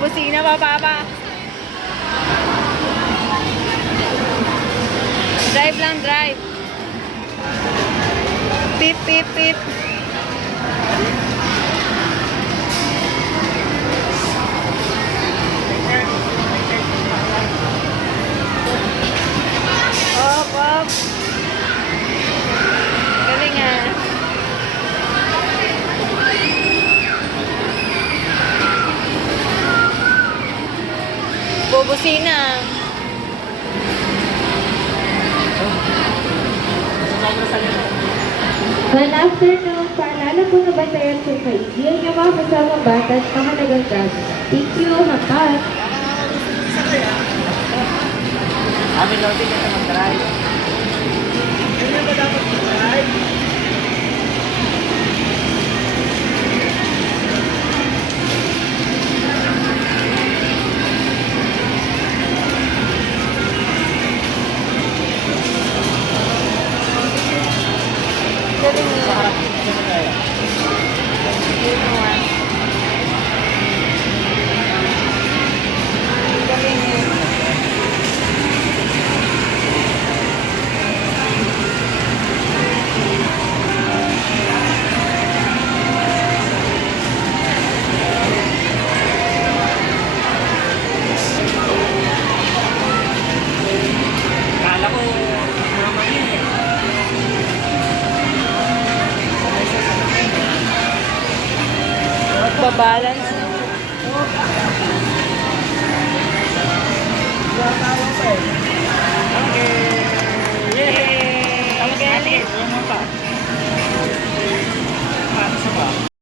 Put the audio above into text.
Bubusina pa, Papa. Drive lang, drive. Pip, pip, pip. Op, op. Galing ah. Bubusina. Good afternoon. Paalala po na bantayan sa kaigi ang inyong mga kasamang bata at mahalagang gamit. Thank you. Hapat. Amin lang din kasi mag-drive. Hindi ba dapat mag-drive? Galing niya. Galing niya. Kala ko, mama yun eh. Magbabalance. Okay. Yay! Tapos natin, yung pa.